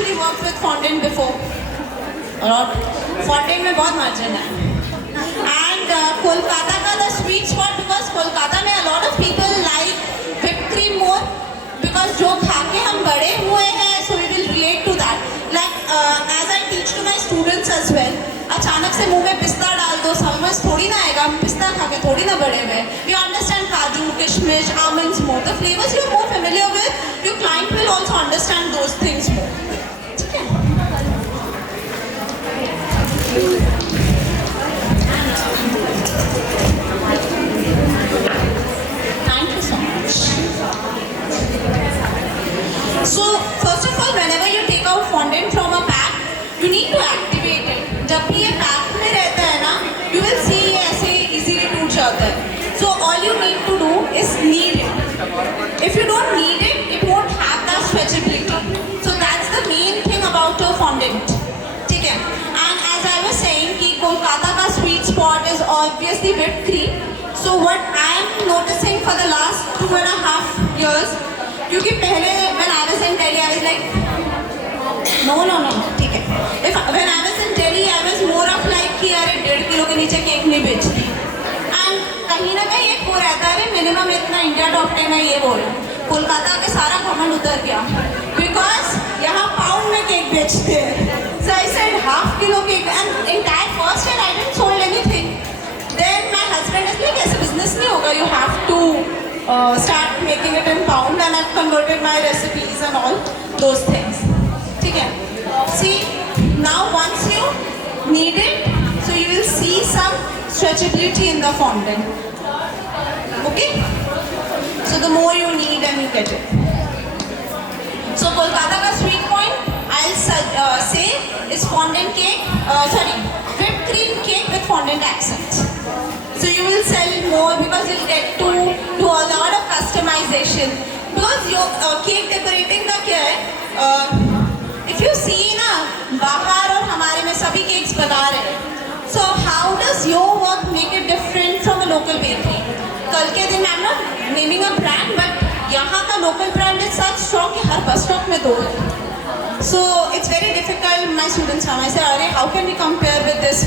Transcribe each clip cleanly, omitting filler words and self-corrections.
actually worked with fondant before. और fondant में बहुत margin है. And Kolkata का the sweet spot because Kolkata में a lot of people like whipped cream more because जो खा के हम बड़े हुए हैं, so we will relate to that. Like as I teach to my students as well, अचानक से मुंह में पिस्ता डाल दो, समझ थोड़ी ना आएगा. हम पिस्ता खा के थोड़ी ना बड़े हुए. You understand काजू, किशमिश, almonds more. The flavors you are more familiar with, your client will also understand those things more. ठीक है? Thank you so much. So first of all, whenever you take out fondant from a pack, you need to activate it. जब भी ये pack में रहता है ना, you will see ये ऐसे easily टूट जाता है. So all you need to do is knead it. If you don't knead it, it won't have that stretchability. So that's the main thing about a fondant. ठीक है? And as I was saying कि कोलकाता का sweet spot is obviously whipped cream. So what I am noticing for the last 2.5 years, क्योंकि पहले when I was in Delhi, I was like, no, ठीक है. When I was in Delhi, I was more of like कि अरे 1.5 kilo के नीचे cake नहीं बेचती. And कहीं ना कहीं एक वो रहता है मिनिमम इतना इंडिया टॉप 10 है ये बोल. कोलकाता के सारा घमंड उतर गया. Because यहाँ पाउंड में केक बेचते हैं. So I said half kilo cake and entire first year I didn't sold anything. Then my husband is like ऐसे business नहीं होगा. You have to start making it in pound and I've converted my recipes and all those things. ठीक है? See, now once you knead it, so you will see some stretchability in the fondant. Okay? So the more you knead and you get it. So Kolkata ka sweet point, I'll say is fondant cake, whipped cream cake with fondant accent. So you will sell more because you'll get to do a lot of customization. Because your cake decorating का क्या है? If you see ना बाहर और हमारे में सभी cakes बना रहे हैं. So how does your work make it different from a local bakery? कल के दिन I'm not naming a brand, but यहाँ का local brand is such strong कि हर bus stop में दो है. So it's very difficult. My students come, I say, अरे how can we compare with this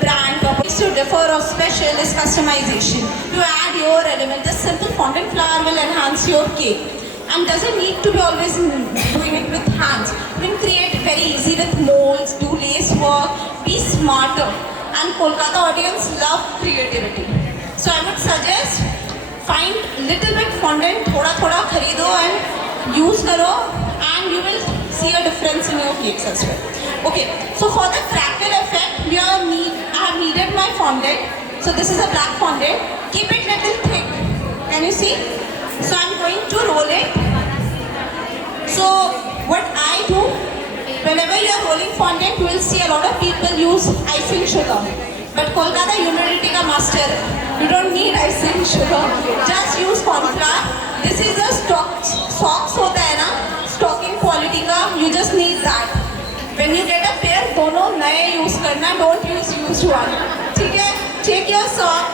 brand? Ways to differ or special is customization. You add your element. The simple fondant flour will enhance your cake. And doesn't need to be always doing it with hands. You can create it very easy with molds, do lace work, be smarter. And Kolkata audience love creativity. So I would suggest find little bit fondant, thoda kharido and use karo, and you will see a difference in your cakes as well. Okay, so for the crackle effect, I have kneaded my fondant. So this is a black fondant. Keep it little thick. Can you see? So I'm going to roll it. So what I do, whenever you are rolling fondant, you will see a lot of people use icing sugar. But Kolkata humidity ka master hai. You don't need icing sugar. Just use corn flour. This is a socks होता है ना, stocking quality का. You just need that. When you get a pair, दोनों नए use करना. Don't use used one. ठीक है? Take your sock,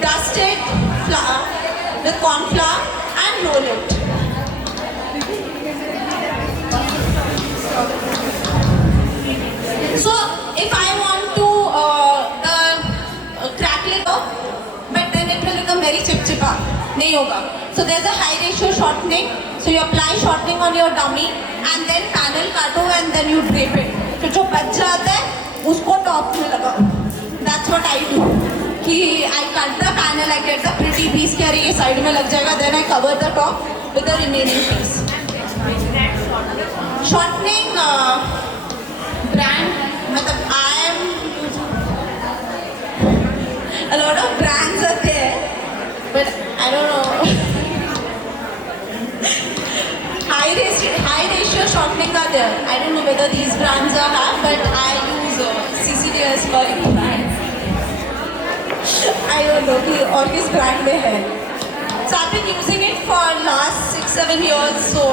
dust it, flour with corn flour and roll it. So if I want to crackle it up, but then it will become very chipchipa. नहीं होगा. So there's a high ratio shortening. So you apply shortening on your dummy and then panel काटो and then you drape it. तो जो बच जाता है उसको top में लगाओ. That's what I do. कि I cut the panel, I get the pretty piece के अरे ये साइड में लग जाएगा. Then I cover the top with the remaining piece. Shortening brand मतलब I am a lot of brands are there, but I don't know. high ratio shortening are there. I don't know whether these brands are have, but I use CCDS for brand. I don't know कि और किस brand में है. So I've been using it for last 6-7 years. So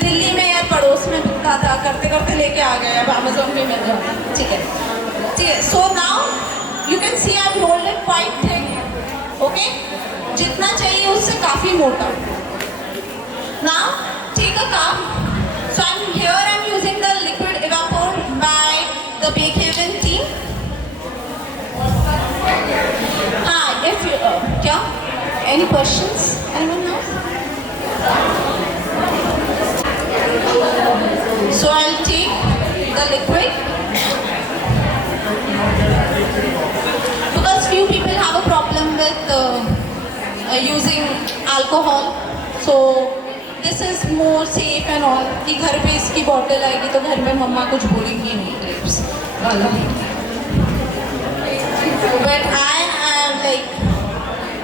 Delhi में या पड़ोस में बिकता था, करते करते लेके आ गए. अब Amazon पे मिल जाता है. ठीक है. So now you can see I've rolled it quite thick. Okay? जितना चाहिए उससे काफी मोटा. Now take a cup. So I'm the Bakehaven team. If you, क्या? Any questions? Anyone now? So I'll take the liquid because few people have a problem with using alcohol. So this is more safe and all. कि घर पे इसकी bottle आएगी तो घर में मम्मा कुछ बोलेंगी नहीं टाइप्स वाला. But I am like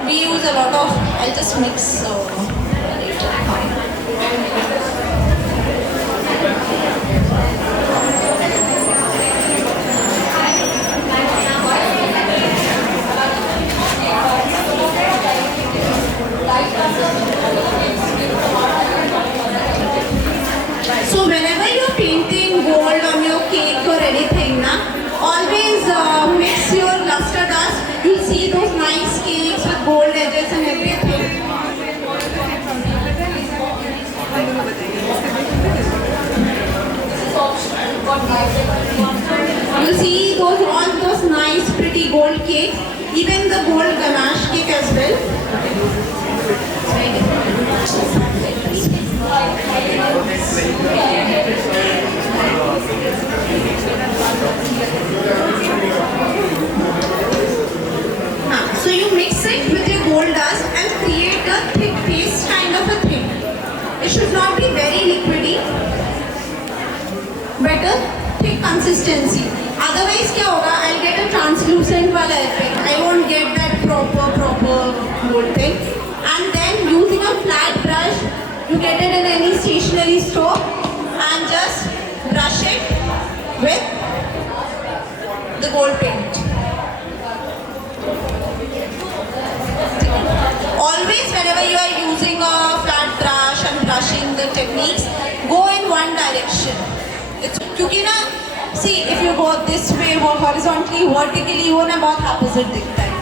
we use a lot of. I'll just mix so. So whenever you're painting gold on your cake or anything, na, always mix your luster dust. You'll see those nice cakes with gold edges and everything. You see all those nice pretty gold cakes, even the gold ganache cake as well. So you mix it with your gold dust and create a thick paste kind of a thing. It should not be very liquidy, but a thick consistency. Otherwise क्या होगा? I'll get a translucent वाला effect. I won't get that proper gold thing. And then using a flat brush, you get it in any stationery store and just brush it with the gold paint. Always whenever you are using a flat brush and brushing the techniques, go in one direction. क्योंकि ना, see if you go this way or horizontally, vertically, वो ना बहुत opposite दिखता है.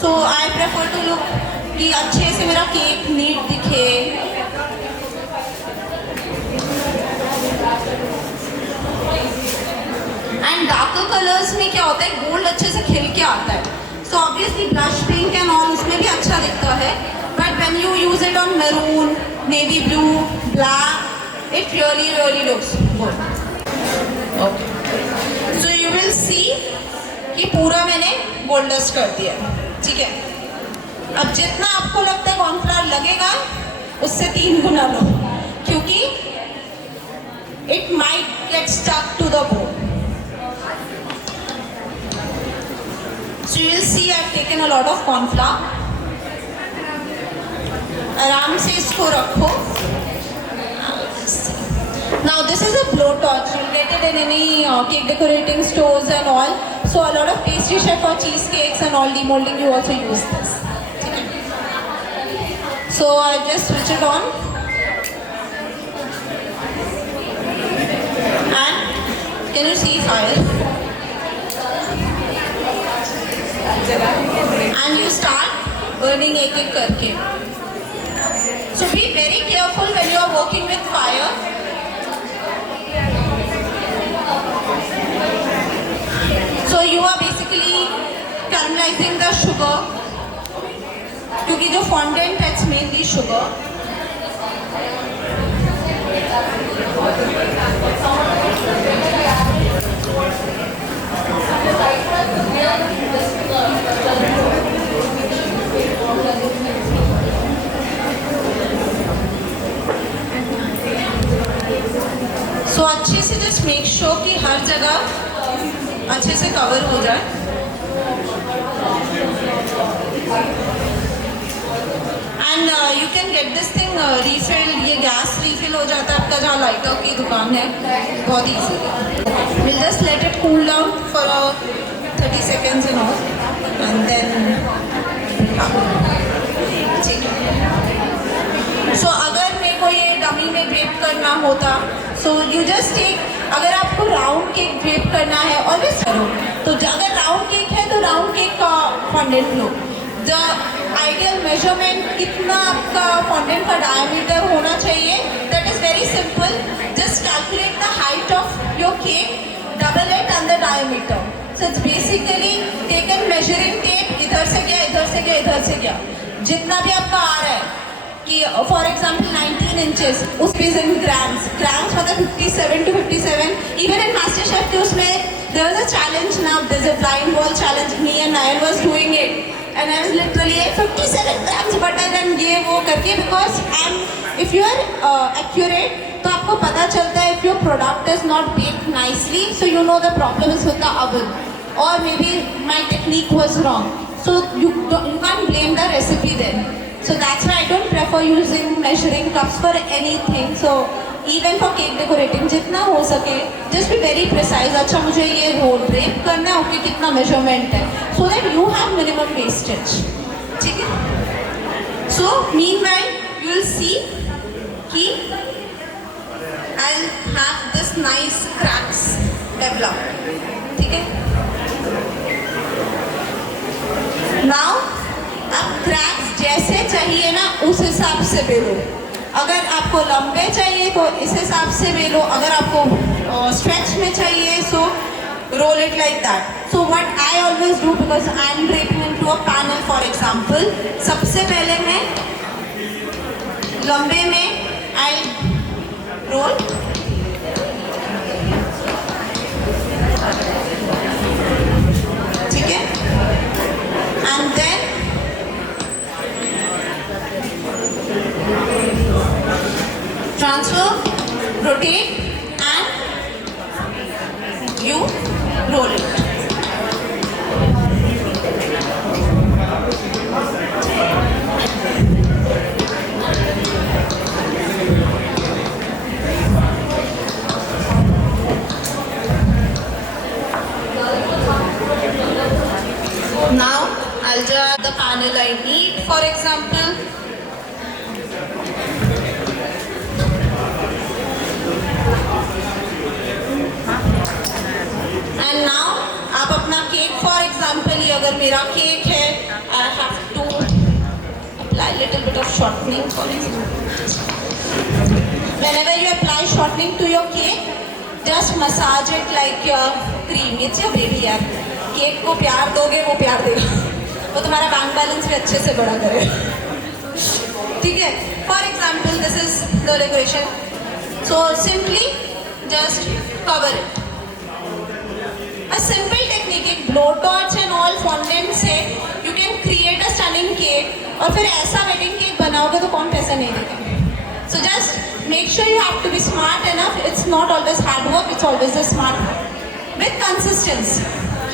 So I prefer to look कि अच्छे से मेरा केक नीट दिखे. And darker colors में क्या होता है? गोल्ड अच्छे से खिल के आता है. So obviously blush pink and all उसमें भी अच्छा दिखता है. But when you use it on maroon, navy blue, black, it really looks good. Okay. So you will see कि पूरा मैंने गोल्ड डस्ट कर दिया. ठीक है. अब जितना आपको लगता है कॉर्नफ्लावर लगेगा उससे 3 गुना लो क्योंकि it might get stuck to the bowl. So you will see I've taken a lot of corn flour. आराम से इसको रखो. Now this is a blowtorch. You'll get it in any cake decorating stores and all. So a lot of pastry chef or cheesecakes and all demolding you also use this. So I just switch it on. And can you see fire? And you start burning एक करके. So be very careful when you are working with fire. So you are basically caramelizing the sugar. क्योंकि जो fondant है it's mainly sugar. So अच्छे से just make sure कि हर जगह अच्छे से कवर हो जाए. And you can get this thing refill. ये गैस refill हो जाता है आपका जहाँ लाइटर की दुकान है. बहुत easy. We'll just let it cool down for 30 seconds and all, and then. So अगर मेरे को ये डमी में ड्रेप करना होता, so you just take. अगर आपको राउंड केक ड्रेप करना है ऑलवेज करो. तो अगर राउंड केक है तो राउंड केक का fondant low. The ideal measurement कितना आपका फॉन्डेंट का डायमीटर होना चाहिए, that is very simple. Just calculate the height of your cake double it and the diameter. So it's basically taken measuring tape, इधर से गया, इधर से गया, इधर से गया, जितना भी आपका आ रहा है कि फॉर एग्जाम्पल 19 इंचेस उस पे इन ग्राम्स मतलब 57 to 57. Even in master chef के उसमें there was a challenge now, there's a blind wall challenge, me and Nayan was doing it and I was literally 57 grams butter and ये वो करके, because if you are accurate तो आपको पता चलता है if your product is not baked nicely, so you know the problem is with the oven or maybe my technique was wrong, so you can't blame the recipe then. So that's why I don't prefer using measuring cups for anything. So even for cake decorating, जितना हो सके just be very precise. अच्छा मुझे ये role drape करना है, okay कितना measurement है, so that you have minimum wastage. ठीक है? So meanwhile you will see कि I'll have this nice cracks develop. ठीक है? Now अब क्रैक्स जैसे चाहिए ना उस हिसाब से बेलो. अगर आपको लंबे चाहिए तो इस हिसाब से बेलो, अगर आपको स्ट्रेच में चाहिए so roll it like that. So what I always do, because I am draping into a panel for example, सबसे पहले मैं लंबे में आई रोल, ठीक है, and then transfer, rotate and you roll it. Now I'll just the panel I need, for example. And now आप अपना cake for example ही, अगर मेरा केक है I have to apply little bit of shortening for example. Whenever you apply shortening to your cake, just massage it like your cream. It's your baby यार, cake को प्यार दोगे वो प्यार देगा, वो तुम्हारा बैंक बैलेंस भी अच्छे से बड़ा करेगा. ठीक है? For example this is the decoration. So simply just cover it. A simple technique, एक blow torch and all fondant से you can create a stunning cake. और फिर ऐसा wedding cake बनाओगे तो कौन पैसा नहीं देगा. So just make sure you have to be smart enough. It's not always hard work, it's always a smart work. With consistency,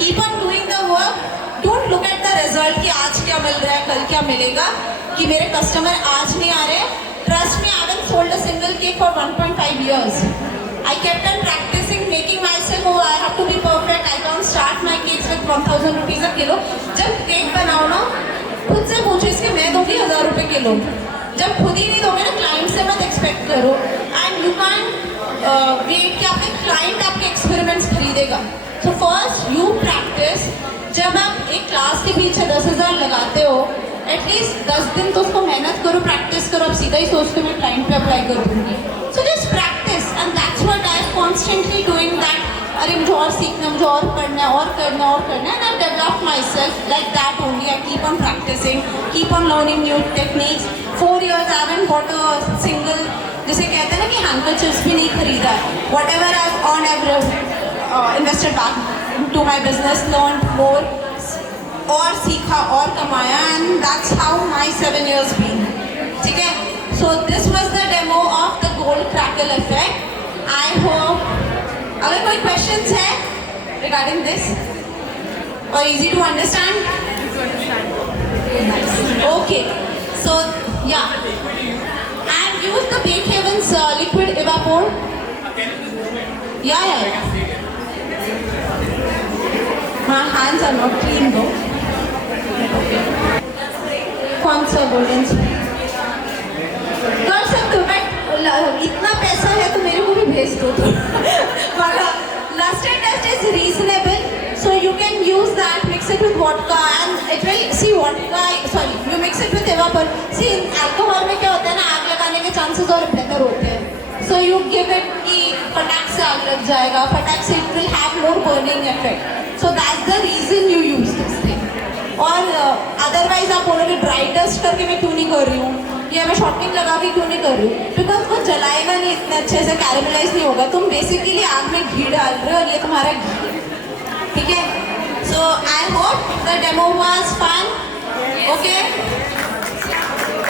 keep on doing the work. Don't look at the result कि आज क्या मिल रहा है, कल क्या मिलेगा, कि मेरे customer आज नहीं आ रहे. Trust me, I haven't sold a single cake for 1.5 years. I kept on practicing, making myself, oh, I have to be perfect. I can't start my cakes with 1000 rupees a kilo. जब cake बनाओ ना, खुद से पूछो इसके मैं दूँगी 1000 रुपये किलो. जब खुद ही नहीं दोगे ना, क्लाइंट से मत एक्सपेक्ट करो. एंड यू कैन वेट कि आपके क्लाइंट आपके एक्सपेरिमेंट्स खरीदेगा. So first you practice. जब आप एक क्लास के पीछे 10,000 लगाते हो, एटलीस्ट 10 दिन तो उसको मेहनत करो, प्रैक्टिस करो. अब सीधा ही सोचते हो मैं क्लाइंट पे अप्लाई कर दूँगी. So just practice and that's what I am constantly doing that. अरे मुझे और सीखना, मुझे और पढ़ना है, और करना है, और करना है. And I develop myself like that only. I keep on practicing, keep on learning new techniques. 4 years I haven't bought a single, जिसे कहते हैं ना कि हैंकरचिप्स भी नहीं खरीदा. Whatever I on ever invested back to my business, learn more, और सीखा और कमाया. And that's how my 7 years been. ठीक है? So this was the demo of the gold crackle effect. I hope अगर कोई क्वेश्चंस है regarding this और easy to understand. Okay, so या and use the bake heavens liquid evaporate. या हाँ, hands are not clean दो. कौन सा गोल्डन कर सकते हो, बट इतना पैसा है तो मेरे को भी भेज दो. वाला luster test is reasonable, so you can use that. Mix it with vodka and it will see vodka. Sorry, you mix it with evapor. See, alcohol में क्या होता है ना, आग लगाने के chances और better होते हैं. So you give it कि फटाक से आग लग जाएगा, फटाक से it will have more burning effect. So that's the reason you use this thing. और अदरवाइज आप बोलोगे ड्राई डस्ट करके मैं क्यों नहीं कर रही हूँ, या मैं शॉर्टकट लगा के क्यों नहीं कर रही हूँ, बिकॉज वो जलाएगा नहीं, इतने अच्छे से कैरेमलाइज नहीं होगा. तुम बेसिकली आग में घी डाल रहे हो और ये तुम्हारा घी है. ठीक है. So I hope the demo was fun. Okay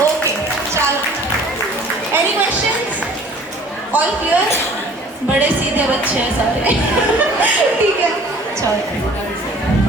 okay चलो. Any questions? All clear? बड़े सीधे बच्चे हैं सारे. ठीक है चलो.